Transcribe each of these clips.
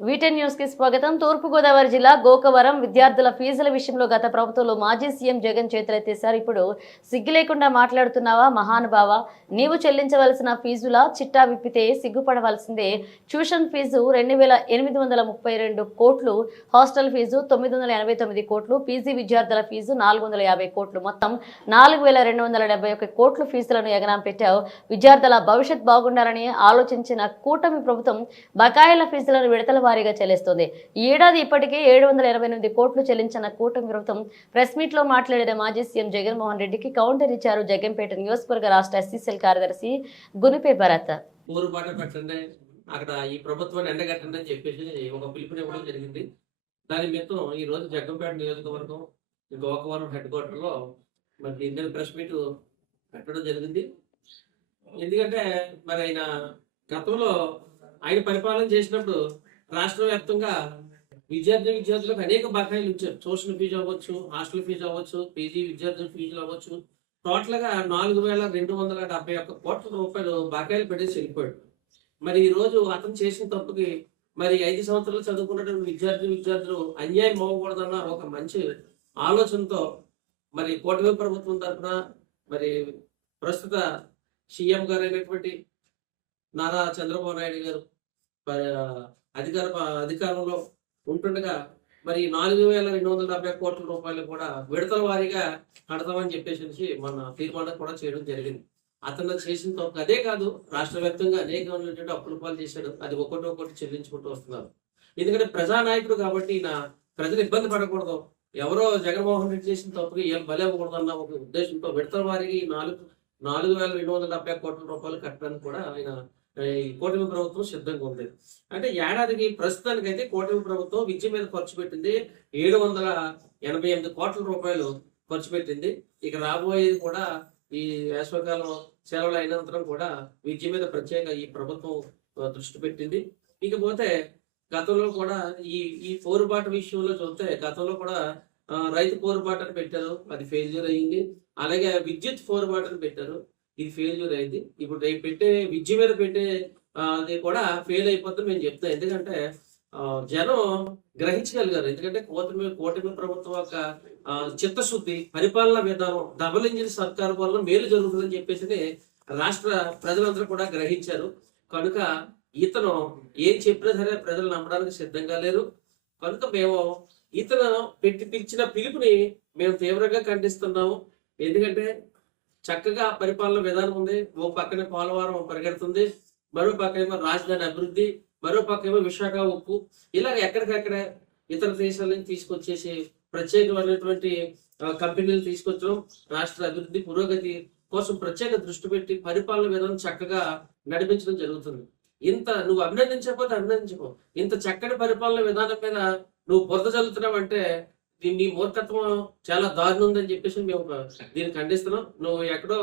వీటెన్ news కి స్వాగతం. తూర్పుగోదావరి జిల్లా గోకవరం విద్యార్థుల ఫీజుల విషయంలో గత ప్రభుత్వంలో మాజీ సీఎం జగన్ చేతులెత్తేశారు. ఇప్పుడు సిగ్గు లేకుండా మాట్లాడుతున్నావా మహానుభావ? నీవు చెల్లించవలసిన ఫీజుల చిట్టా విప్పితే సిగ్గుపడవలసిందే. ట్యూషన్ ఫీజు 2,832 కోట్లు, హాస్టల్ ఫీజు 989 కోట్లు, పీజీ విద్యార్థుల ఫీజు 450 కోట్లు, మొత్తం 4,271 కోట్లు ఫీజులను ఎగనాం పెట్టావు. విద్యార్థుల భవిష్యత్ బాగుండాలని ఆలోచించిన కూటమి ప్రభుత్వం బకాయిల ఫీజులను విడతల వారీగా చెల్లిస్తుంది. ఈ ఏడాది ఇప్పటికే 788 కోట్లు చెల్లించిన కూటమి ప్రభుత్వం ప్రెస్ మీట్ లో మాట్లాడిన మాజీ సీఎం జగన్మోహన్ రెడ్డికి కౌంటర్ ఇచ్చారు జగన్పేట నియోజకవర్గ రాష్ట్ర ఎస్సీసీఎల్ కార్యదర్శి గునిపే భరత్. ఊరుబాట పెట్టండి, అక్కడ ఈ ప్రభుత్వాన్ని ఎండగట్టండి అని చెప్పేసి ఒక పిలుపునివ్వడం జరిగింది. దాని మిత్తం ఈ రోజు జగన్పేట నియోజకవర్గం గోకవరం హెడ్ క్వార్టర్ లో మరి ఇండియన్ ప్రెస్ మీట్ పెట్టడం జరిగింది. ఎందుకంటే మరి ఆయన గతంలో ఆయన పరిపాలన చేసినప్పుడు రాష్ట్ర వ్యాప్తంగా విద్యార్థులకు అనేక బకాయిలు ఇచ్చారు. ట్యూషన్ ఫీజు అవ్వచ్చు, హాస్టల్ ఫీజు అవ్వచ్చు, పీజీ విద్యార్థుల ఫీజులు అవ్వచ్చు. టోటల్ గా 4,271 కోట్ల రూపాయలు బకాయిలు పెట్టేసి వెళ్ళిపోయాడు. మరి ఈ రోజు అతను చేసిన తప్పుకి మరి 5 సంవత్సరాలు చదువుకున్నటువంటి విద్యార్థులు అన్యాయం అవ్వకూడదన్న ఒక మంచి ఆలోచనతో మరి కూటమి ప్రభుత్వం తరఫున మరి ప్రస్తుత సీఎం గారు అయినటువంటి నారా చంద్రబాబు నాయుడు గారు అధికారంలో ఉంటుండగా మరి 4,270 కోట్ల రూపాయలు కూడా విడతల వారీగా కడతామని చెప్పేసి మన తీర్మానం కూడా చేయడం జరిగింది. అతను చేసిన తప్పు అదే కాదు, రాష్ట్ర వ్యాప్తంగా అనేక అప్పుల పాలు చేశాడు. అది ఒక్కొక్కటి చెల్లించుకుంటూ వస్తున్నారు. ఎందుకంటే ప్రజానాయకుడు కాబట్టి నా ప్రజలు ఇబ్బంది పడకూడదు, ఎవరో జగన్మోహన్ రెడ్డి చేసిన తప్పుకి ఏం బలి అవ్వకూడదు అన్న ఒక ఉద్దేశంతో విడతల వారికి 4,270 కోట్ల రూపాయలు కట్టడానికి కూడా ఆయన ఈ కూటమి ప్రభుత్వం సిద్ధంగా ఉంది. అంటే ఏడాదికి ప్రస్తుతానికైతే కూటమి ప్రభుత్వం విద్య మీద ఖర్చు పెట్టింది 788 కోట్ల రూపాయలు ఖర్చు పెట్టింది. ఇక రాబోయేది కూడా ఈ వేసవికాలం సెలవులు అయినంతరం కూడా విద్య మీద ప్రత్యేక ఈ ప్రభుత్వం దృష్టి పెట్టింది. ఇకపోతే గతంలో కూడా ఈ పోరుబాటు విషయంలో చూస్తే గతంలో కూడా రైతు పోరుబాటను పెట్టారు, అది ఫెయిల్యూర్ అయ్యింది. అలాగే విద్యుత్ పోరుబాటను పెట్టారు, ఇది ఫెయిల్యూర్ అయింది. ఇప్పుడు పెట్టే విద్య మీద పెట్టే అది కూడా ఫెయిల్ అయిపోతుంది మేము చెప్తాం. ఎందుకంటే జనం గ్రహించగలిగారు. ఎందుకంటే కూటమి ప్రభుత్వం యొక్క చిత్తశుద్ధి, పరిపాలన విధానం, డబుల్ ఇంజిన్ సర్కారు వల్ల మేలు జరుగుతుందని చెప్పేసి రాష్ట్ర ప్రజలందరూ కూడా గ్రహించారు. కనుక ఇతను ఏం చెప్పినా సరే ప్రజలు నమ్మడానికి సిద్ధంగా లేరు. కనుక మేము ఇతను పిలిచిన పిలుపుని మేము తీవ్రంగా ఖండిస్తున్నాము. ఎందుకంటే చక్కగా పరిపాలన విధానం ఉంది. ఓ పక్కనే పోలవరం పరిగెడుతుంది, మరో పక్కనేమో రాజధాని అభివృద్ధి, మరో పక్కేమో విశాఖ ఉక్కు, ఇలాగ ఎక్కడికక్కడ ఇతర దేశాల నుంచి తీసుకొచ్చేసి ప్రత్యేకమైనటువంటి కంపెనీలు తీసుకొచ్చడం, రాష్ట్ర అభివృద్ధి పురోగతి కోసం ప్రత్యేక దృష్టి పెట్టి పరిపాలన విధానం చక్కగా నడిపించడం జరుగుతుంది. నువ్వు అభినందించకపోతే అభినందించుకో, ఇంత చక్కటి పరిపాలన విధానం మీద నువ్వు బురద చల్లుతున్నావు అంటే నీ మూర్ఖత్వం చాలా దారుణం ఉందని చెప్పేసి మేము దీన్ని ఖండిస్తున్నాం. నువ్వు ఎక్కడో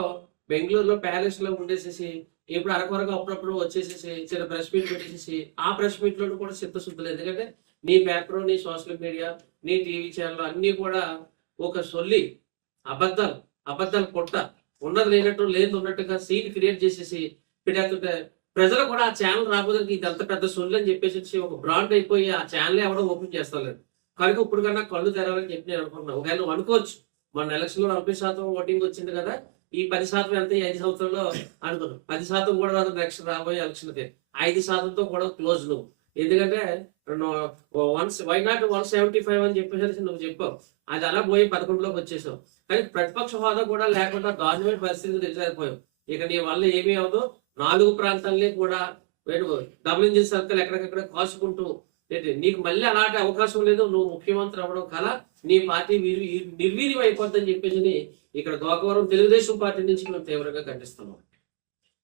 బెంగళూరులో ప్యాలెస్ లో ఉండేసేసి ఇప్పుడు అరకొరగా అప్పుడప్పుడు వచ్చేసేసి చిన్న ప్రెస్ మీట్ పెట్టేసేసి ఆ ప్రెస్ మీట్ లో కూడా చిత్తశుద్ధులు. ఎందుకంటే నీ పేపర్, నీ సోషల్ మీడియా, నీ టీవీ ఛానల్ అన్ని కూడా ఒక సొల్లి అబద్ధాలు కొట్ట ఉన్నది లేనట్టు లేదు ఉన్నట్టుగా సీన్ క్రియేట్ చేసేసి పెట్టేస్తుంటే ప్రజలు కూడా ఆ ఛానల్ రాబోదని ఇది అంత పెద్ద సొల్లి అని చెప్పేసి ఒక బ్రాండ్ అయిపోయి ఆ ఛానల్ ఎవడో ఓపెన్ చేస్తలేదు. కనుక ఇప్పుడు కన్నా కళ్ళు తెరాలని చెప్పి నేను అనుకున్నాను. ఒకవేళ నువ్వు అనుకోవచ్చు, మన ఎలక్షన్ లో 40% ఓటింగ్ వచ్చింది కదా, ఈ 10% ఎంత 5 సంవత్సరాల్లో అనుకున్నావు. 10% కూడా రాదు నెక్స్ట్ రాబోయే ఎలక్షన్ కి. 5%తో కూడా క్లోజ్ నువ్వు. ఎందుకంటే వై నాట్ 175 అని చెప్పేసి నువ్వు చెప్పావు. అది అలా పోయి 11లోకి వచ్చేసావు. కానీ ప్రతిపక్ష హోదా కూడా లేకుండా దారుణమైన పరిస్థితికి దిగజారిపోయావు. ఇక నీ వల్ల ఏమీ అవదు. 4 ప్రాంతాలని కూడా డబుల్ ఇంజిన్ సర్కిల్ ఎక్కడికక్కడ కాసుకుంటూ నీకు మళ్ళీ అలాంటి అవకాశం లేదు. నువ్వు ముఖ్యమంత్రి అవ్వడం కల నీ పార్టీ నిర్వీర్యం అయిపోద్దని చెప్పేసి ఇక్కడ గోకవరం తెలుగుదేశం పార్టీ నుంచి మేము తీవ్రంగా ఖండిస్తున్నాం.